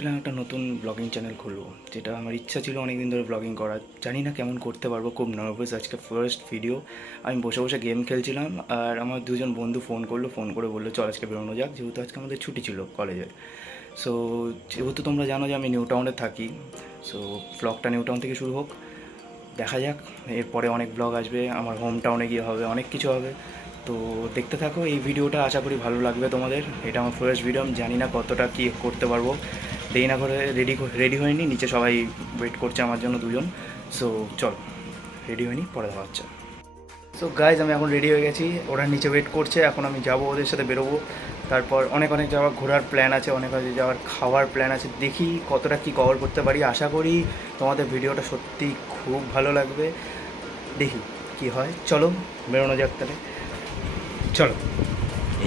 ভাবছিলাম একটা নতুন ব্লগিং চ্যানেল খুলবো, যেটা আমার ইচ্ছা ছিল অনেকদিন ধরে ব্লগিং করার। জানি না কেমন করতে পারবো, খুব নার্ভাস। আজকে ফার্স্ট ভিডিও। আমি বসে বসে গেম খেলছিলাম আর আমার দুজন বন্ধু ফোন করে বললো চল আজকে বেরোনো যাক, যেহেতু আজকে আমাদের ছুটি ছিল কলেজের। সো যেহেতু তোমরা জানো যে আমি নিউ টাউনে থাকি, সো ব্লগটা নিউ টাউন থেকে শুরু হোক, দেখা যাক। এরপরে অনেক ব্লগ আসবে, আমার হোম টাউনে গিয়ে হবে, অনেক কিছু হবে। তো দেখতে থাকো এই ভিডিওটা, আশা করি ভালো লাগবে তোমাদের। এটা আমার ফার্স্ট ভিডিও, আমি জানি না কতটা কী করতে পারবো। দেরি না করে রেডি হয়নি, নিচে সবাই ওয়েট করছে আমার জন্য দুজন। সো চল, রেডি হয়নি, পরে দেখা হচ্ছে। সো গাইজ, আমি এখন রেডি হয়ে গেছি, ওরা নিচে ওয়েট করছে। এখন আমি যাবো, ওদের সাথে বেরোবো। তারপর অনেক যাওয়ার ঘোরার প্ল্যান আছে, অনেক যাওয়ার খাওয়ার প্ল্যান আছে। দেখি কতটা কী কভার করতে পারি। আশা করি তোমাদের ভিডিওটা সত্যি খুব ভালো লাগবে। দেখি কি হয়, চলো বেরোনো যাক তাহলে, চলো।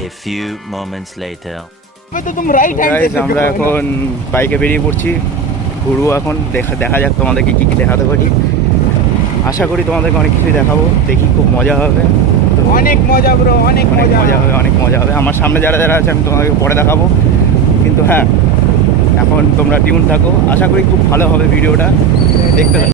A few moments later. Guys, আমরা এখন বাইকে বেরিয়ে পড়ছি, ঘুরবো এখন। দেখা যাক তোমাদেরকে কী কী দেখাতে পারি। আশা করি তোমাদেরকে অনেক কিছুই দেখাবো। দেখি, খুব মজা হবে, অনেক মজা ব্রো, অনেক মজা হবে, অনেক মজা হবে। আমার সামনে যারা আছে আমি তোমাদেরকে পরে দেখাবো, কিন্তু হ্যাঁ এখন তোমরা টিউন থাকো। আশা করি খুব ভালো হবে ভিডিওটা, দেখতে থাকো।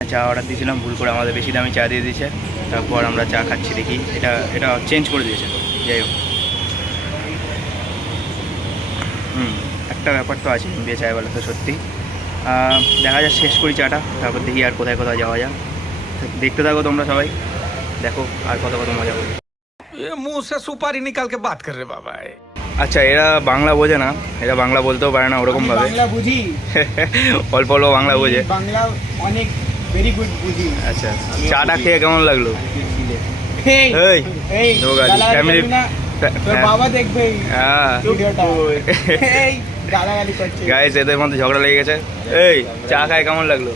চা অর্ডার দিয়েছিলাম ভুল করে, আমাদের বেশি দামি চা দিয়ে দিয়েছে। তারপর আমরা চা খাচ্ছি, দেখি এটা চেঞ্জ করে দিয়েছে। যাই হোক, একটা ব্যাপার তো আছে ইন্ডিয়া চায়ওয়ালা, তো সত্যি দেখা যাক, শেষ করি চাটা, তারপর দেখি আর কোথায় কোথায় যাওয়া যায়। দেখতে থাকো তোমরা সবাই, দেখো আর কত মজা করি। মুহ সে সুপারি নিকাল কে বাত কর রে বাবা। আচ্ছা, এরা বাংলা বোঝে না, এরা বাংলা বলতেও পারে না ওরকম ভাবে। বাংলা বুঝি, অল্প বাংলা বোঝে, বাংলা অনেক ভেরি গুড বুঝি। আচ্ছা, চাটা খেয়ে কেমন লাগলো? ফ্যামিলি, বাবা দেখবে হ্যাঁ গালাগালি করছে। গাইস, এদের মধ্যে ঝগড়া লেগে গেছে। এই চা খায় কেমন লাগলো?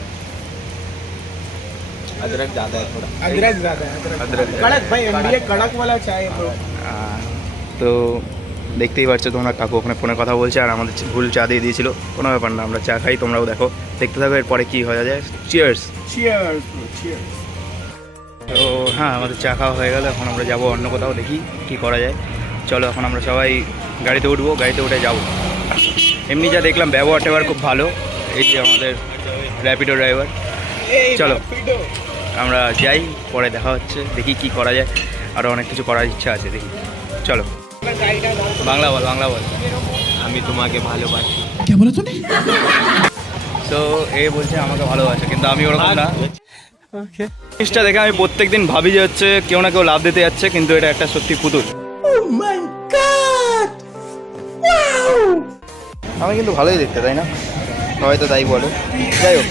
अदरक ज्यादा है थोड़ा, अदरक ज्यादा है, अदरक कड़क भाई, इंडिया कड़क वाला चाय ब्रो। তো দেখতেই পাচ্ছ তোমরা, কাকু ওখানে ফোনে কথা বলছে আর আমাদের ভুল চা দিয়ে দিয়েছিল। কোনো ব্যাপার না, আমরা চা খাই, তোমরাও দেখো, দেখতে থাকো এরপরে কী হয়ে যায়। চিয়ার্স। Cheers cheers. তো হ্যাঁ, আমাদের চা খাওয়া হয়ে গেল, এখন আমরা যাবো অন্য কোথাও, দেখি কী করা যায়। চলো, এখন আমরা সবাই গাড়িতে উঠবো, গাড়িতে উঠে যাবো। এমনি যা দেখলাম ব্যবহার খুব ভালো, এই যে আমাদের র্যাপিডো ড্রাইভার। চলো আমরা যাই, পরে দেখা হচ্ছে, দেখি কি করা যায়। আরও অনেক কিছু করার ইচ্ছা আছে, দেখি। চলো, বাংলা বল। আমি তোমাকে ভালোবাসি। তো এ বলছে আমাকে ভালোবাসে, কিন্তু আমি ওরকম না। জিনিসটা দেখে আমি প্রত্যেকদিন ভাবি যে হচ্ছে কেউ না কেউ লাভ দিতে যাচ্ছে, কিন্তু এটা একটা সত্যি পুতুল। আমি কিন্তু ভালোই দেখতে, তাই না? সবাই তো তাই বলে। যাই হোক,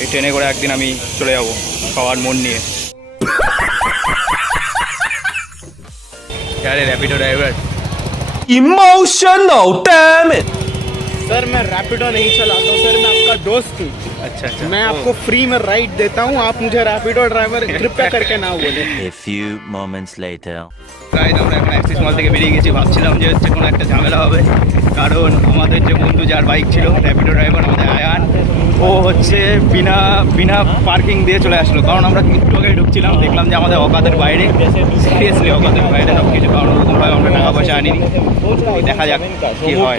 এই ট্রেনে করে একদিন আমি চলে যাবো সবার মন নিয়ে। আরে Rapido driver Emotional, damn it! Sir मैं रैपिडो नहीं चलाता हूँ सर, मैं आपका दोस्त हूँ। अच्छा अच्छा, मैं आपको फ्री में राइड देता हूँ, आप मुझे रैपिडो ड्राइवर कृपया करके ना बोले। A few moments later. প্রায় আমরা এখন অ্যাক্সিস মল থেকে বেরিয়ে গেছি। ভাবছিলাম যে হচ্ছে কোনো একটা ঝামেলা হবে, কারণ আমাদের যে বন্ধু যার বাইক ছিল র্যাপিডো ড্রাইভার আমাদের আয়ান, ও হচ্ছে বিনা পার্কিং দিয়ে চলে আসলো। কারণ আমরা একটু আগে ঢুকছিলাম, দেখলাম যে আমাদের অকাতের বাইরে, সিরিয়াসলি অকাতের বাইরে সব কিছু। কারণ ওরকমভাবে আমরা টাকা পয়সা আনিনি। দেখা যাক কি হয়,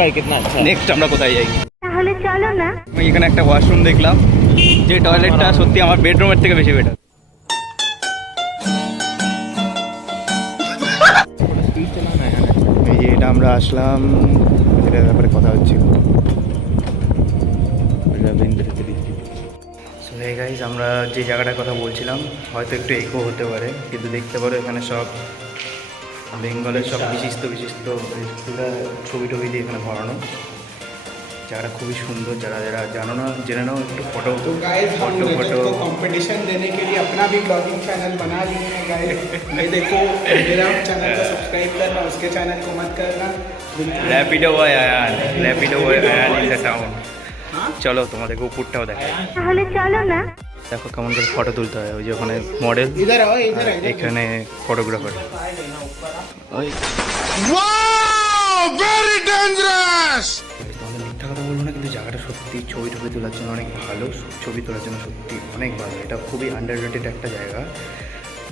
নেক্সট আমরা কোথায় যাই। তাহলে চলো না। আমি এখানে একটা ওয়াশরুম দেখলাম, যে টয়লেটটা সত্যি আমার বেডরুমের থেকে বেশি বেটার। এই যে এটা আমরা আসলাম, এটার ব্যাপারে কথা হচ্ছিল। সো এই গাইজ, আমরা যে জায়গাটার কথা বলছিলাম হয়তো একটু এগো হতে পারে, কিন্তু দেখতে পারো এখানে সব বেঙ্গলের সব বিশিষ্ট ছবি টবি দিয়ে এখানে ভরানো। জায়গাটা খুবই সুন্দর। যারা যারা জানো না জেনে নাও একটু। ফটো तो गाइस हम फोटो लोग फोटो को कंपटीशन देने के लिए अपना भी ब्लॉगिंग चैनल बना लिए हैं गाइस। ये देखो, मेरा चैनल को सब्सक्राइब करना, उसके चैनल को मत करना। র্যাপিডো বয় আয়ান, র্যাপিডো বয় আয়ান ইন দ্য টাউন। চলো তোমাদেরকে উপরটাও দেখাই। তাহলে চলো না। দেখো কেমন করে ফটো তুলতে হয়। ওই যে ওখানে মডেল, इधर आओ, इधर आओ, इधर। এখানে ফটোগ্রাফার। ওই তোমাদের মিথ্যা কথা বলবো না, কিন্তু জায়গাটা সত্যি ছবি টবি তোলার জন্য অনেক ভালো। ছবি তোলার জন্য সত্যি অনেক ভালো। এটা খুবই আন্ডাররেটেড একটা জায়গা।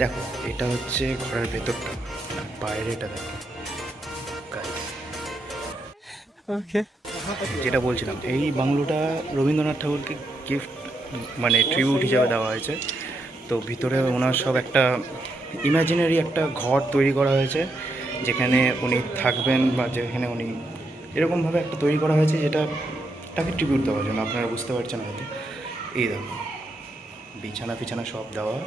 দেখো এটা হচ্ছে ঘরের ভেতরটা, আর বাইরে এটা দেখো। যেটা বলছিলাম, এই বাংলোটা রবীন্দ্রনাথ ঠাকুরকে গিফট মানে ট্রিবিউট হিসাবে দেওয়া হয়েছে। তো ভিতরে ওনার সব একটা ইমাজিনারি একটা ঘর তৈরি করা হয়েছে, যেখানে উনি থাকবেন বা যেখানে উনি এরকমভাবে একটা তৈরি করা হয়েছে, যেটা তাকে ট্রিবিউট দেওয়ার জন্য। আপনারা বুঝতে পারছেন হয়তো। এই দেখো বিছানা ফিছানা সব দেওয়া।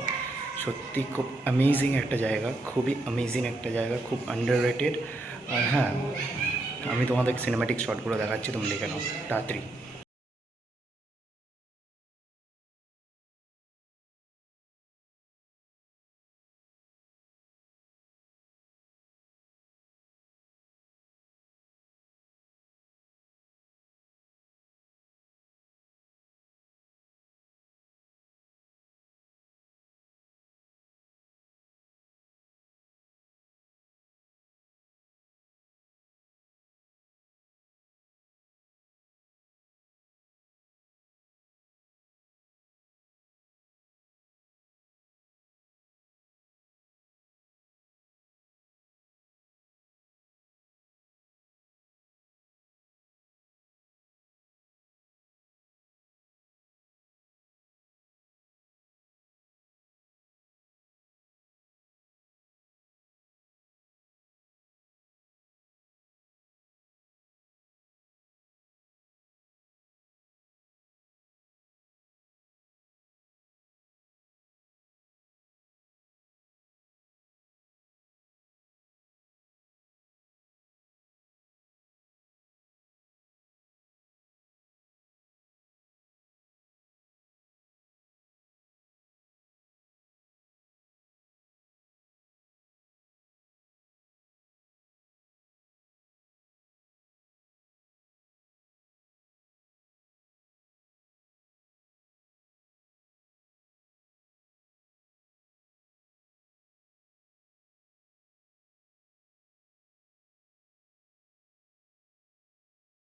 সত্যি খুব অ্যামেজিং একটা জায়গা, খুবই অ্যামেজিং একটা জায়গা, খুব আন্ডাররেটেড। আর হ্যাঁ, আমি তোমাদের সিনেম্যাটিক শটগুলো দেখাচ্ছি, তুমি দেখে নাও তাড়াতাড়ি।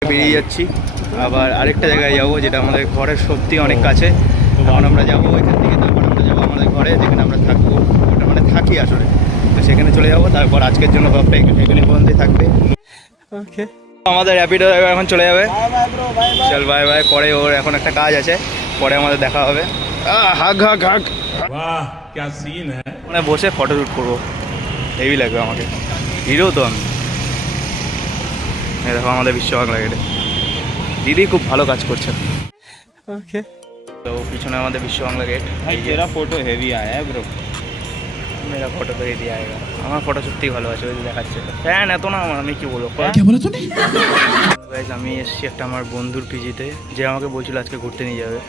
বেরিয়ে যাচ্ছি, আবার আরেকটা জায়গায় যাবো, যেটা আমাদের ঘরের সত্যি অনেক কাছে। তখন আমরা যাবো এখান থেকে, তারপর আমরা যাবো আমাদের ঘরে, যেখানে আমরা থাকবো। ওটা মানে থাকি আসলে, তো সেখানে চলে যাবো। তারপর আজকের জন্য ভাবটা এখানে পর্যন্তই থাকবে। ওকে, আমাদের র্যাপিডো এখন চলে যাবে। চল বাই বাই। পরে ওর এখন একটা কাজ আছে, পরে আমাদের দেখা হবে। হাগ হাগ হাগ। মানে বসে ফটো শ্যুট করবো, হেভি লাগবে আমাকে। হিরো তো আমি। দেখো আমাদের বিশ্ব বাংলা গেটে দিদি খুব ভালো কাজ করছে। ওকে, তো পিছনে আমাদের বিশ্ব বাংলা गेट। भाई तेरा फोटो हेवी आया है ब्रो। मेरा फोटो तो ये दिया आएगा। আমার ফটো সত্যিই ভালো আছে, ওই যে দেখাচ্ছে। ফ্যান এত না আমার, আমি কি বলবো। গাইস আমি এসেছি একটা আমার বন্ধুর পিজিতে, যে আমাকে বলছিল আজকে ঘুরতে নিয়ে যাবে।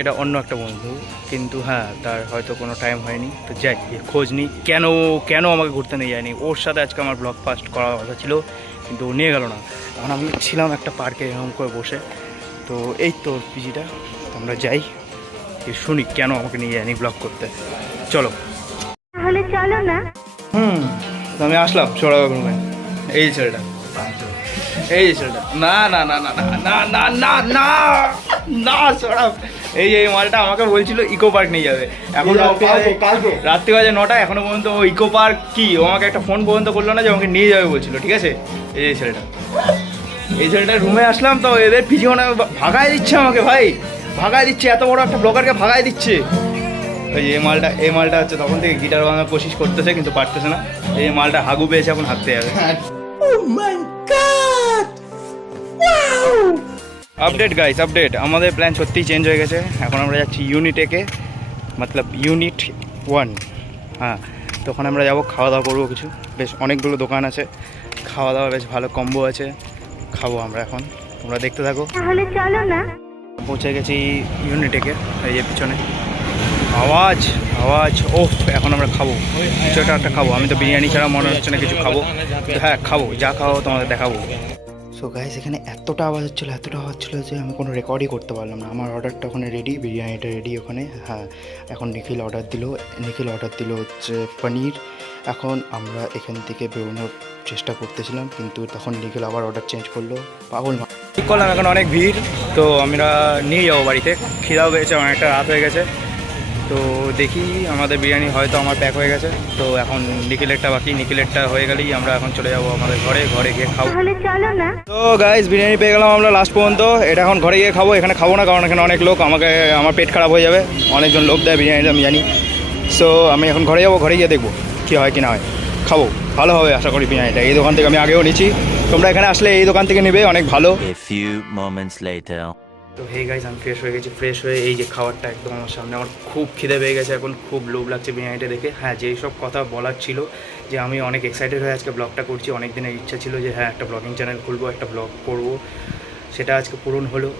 এটা অন্য একটা বন্ধু, কিন্তু হ্যাঁ তার হয়তো কোনো টাইম হয়নি, তো যাই খোঁজ নিই কেন আমাকে ঘুরতে নিয়ে যায়নি। ওর সাথে আজকে আমার ব্লগ ফাস্ট করার কথা ছিল, কিন্তু ও নিয়ে গেল না। তখন আমি ছিলাম একটা পার্কে এরকম করে বসে। তো এই তো পিজিটা, আমরা যাই শুনি কেন আমাকে নিয়ে যায়নি ব্লগ করতে। চলো। তাহলে চলো না। তো আমি আসলাম সৌরভ রুমে। এই যে ছেলেটা, এই যে ছেলেটা, না না না না না না না না না না সৌরভ, এই মালটা আমাকে বলছিল ইকো পার্ক নিয়ে যাবে। এখন রাত্রি বাজে 9টা, এখনো পর্যন্ত ও ইকো পার্ক কি, ও আমাকে একটা ফোন পর্যন্ত করলো না যে আমাকে নিয়ে যাবে বলছিল। ঠিক আছে, এই যে ছেলেটা, এই ছেলেটার রুমে আসলাম, তো এদের পিজি মানে ভাগায় দিচ্ছে আমাকে, ভাই ভাগায় দিচ্ছে, এত বড় একটা ব্লগারকে ভাগায় দিচ্ছে। ওই যে এই মালটা হচ্ছে তখন থেকে গিটার বাজানোর কোশিশ করতেছে, কিন্তু পারতেছে না। এই মালটা হাগু পেয়েছে, এখন হাঁটতে যাবে। Update guys, update. আমাদের প্ল্যান সত্যিই চেঞ্জ হয়ে গেছে। এখন আমরা যাচ্ছি ইউনিটেকে, মতলব ইউনিট 1। হ্যাঁ, তখন আমরা যাবো, খাওয়া দাওয়া করবো কিছু। বেশ অনেকগুলো দোকান আছে, খাওয়া দাওয়া বেশ ভালো কম্বো আছে, খাবো আমরা এখন। তোমরা দেখতে থাকো। তাহলে চলো না। পৌঁছে গেছি ইউনিটেকে, এই যে পিছনে আওয়াজ আওয়াজ। ওফ, এখন আমরা খাবো কিছু একটা খাবো। আমি তো বিরিয়ানি ছাড়া মনে হচ্ছে না কিছু খাবো, কিন্তু হ্যাঁ খাবো, যা খাবো তোমাদের দেখাবো। সো গাইস, এখানে এতটা আওয়াজ হচ্ছিলো যে আমি কোনো রেকর্ডই করতে পারলাম না। আমার অর্ডারটা ওখানে রেডি, বিরিয়ানিটা রেডি ওখানে। হ্যাঁ, এখন নিখিল অর্ডার দিল হচ্ছে পনির। এখন আমরা এখান থেকে বেরোনোর চেষ্টা করতেছিলাম, কিন্তু তখন নিখিল আবার অর্ডার চেঞ্জ করলো। পাগল ঠিক করলাম, এখন অনেক ভিড়, তো আমরা নিয়ে যাবো বাড়িতে। খিদাও পেয়েছে, অনেকটা রাত হয়ে গেছে। তো দেখি, আমাদের বিরিয়ানি হয়তো আমার প্যাক হয়ে গেছে, তো এখন নিখিলেরটা বাকি। নিখিলেরটা হয়ে গেলেই আমরা এখন চলে যাবো আমাদের ঘরে গিয়ে খাবো। তাহলে চলো না। তো গাইস, বিরিয়ানি পেয়ে গেলাম আমরা লাস্ট পর্যন্ত। এটা এখন ঘরে গিয়ে খাবো। এখানে খাবো না, কারণ এখানে অনেক লোক, আমার পেট খারাপ হয়ে যাবে। অনেকজন লোক দেয় বিরিয়ানিটা, আমি জানি। সো আমি এখন ঘরে যাবো, ঘরে গিয়ে দেখবো কী হয় কি না হয়। খাবো, ভালো হবে আশা করি বিরিয়ানিটা। এই দোকান থেকে আমি আগেও নিচ্ছি, তোমরা এখানে আসলে এই দোকান থেকে নেবে, অনেক ভালো। A few moments later. তো হে গাইস, আমি ফ্রেশ হয়ে গেছি। ফ্রেশ হয়ে এই যে খাবারটা একদম আমার সামনে, আমার খুব খিদে পেয়ে গেছে, এখন খুব লোভ লাগছে বিরিয়ানিটা দেখে। হ্যাঁ, যেই সব কথা বলার ছিল, যে আমি অনেক এক্সাইটেড হয়ে আজকে ব্লগটা করছি। অনেক দিনের ইচ্ছা ছিল যে হ্যাঁ একটা ব্লগিং চ্যানেল খুলবো, একটা ব্লগ করবো, সেটা আজকে পূরণ হলো।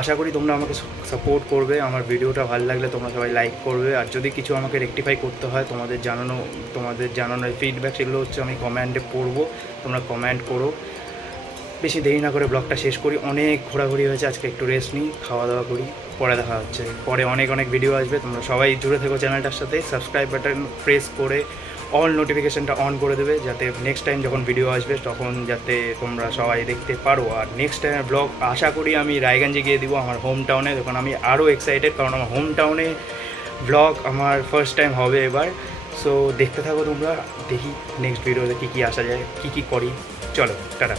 আশা করি তোমরা আমাকে সাপোর্ট করবে। আমার ভিডিওটা ভালো লাগলে তোমরা সবাই লাইক করবে। আর যদি কিছু আমাকে রেকটিফাই করতে হয়, তোমাদের জানানোর ফিডব্যাক, সেগুলো হচ্ছে আমি কমেন্টে পড়বো, তোমরা কমেন্ট করো। বেশি দেরি না করে ব্লগটা শেষ করি। অনেক ঘোরাঘুরি হয়েছে, আজকে একটু রেস্ট নিই, খাওয়া দাওয়া করি, পরে দেখা হচ্ছে। পরে অনেক ভিডিও আসবে, তোমরা সবাই জুড়ে থেকো চ্যানেলটার সাথে। সাবস্ক্রাইব বাটন প্রেস করে অল নোটিফিকেশানটা অন করে দেবে, যাতে নেক্সট টাইম যখন ভিডিও আসবে তখন যাতে তোমরা সবাই দেখতে পারো। আর নেক্সট টাইমের ব্লগ আশা করি আমি রায়গঞ্জে গিয়ে দিব, আমার হোম টাউনে। তখন আমি আরও এক্সাইটেড, কারণ আমার হোম টাউনে ব্লগ আমার ফার্স্ট টাইম হবে এবার। সো দেখতে থাকো তোমরা, দেখি নেক্সট ভিডিওতে কী আসা যায়, কী করি। চলো, টাটা।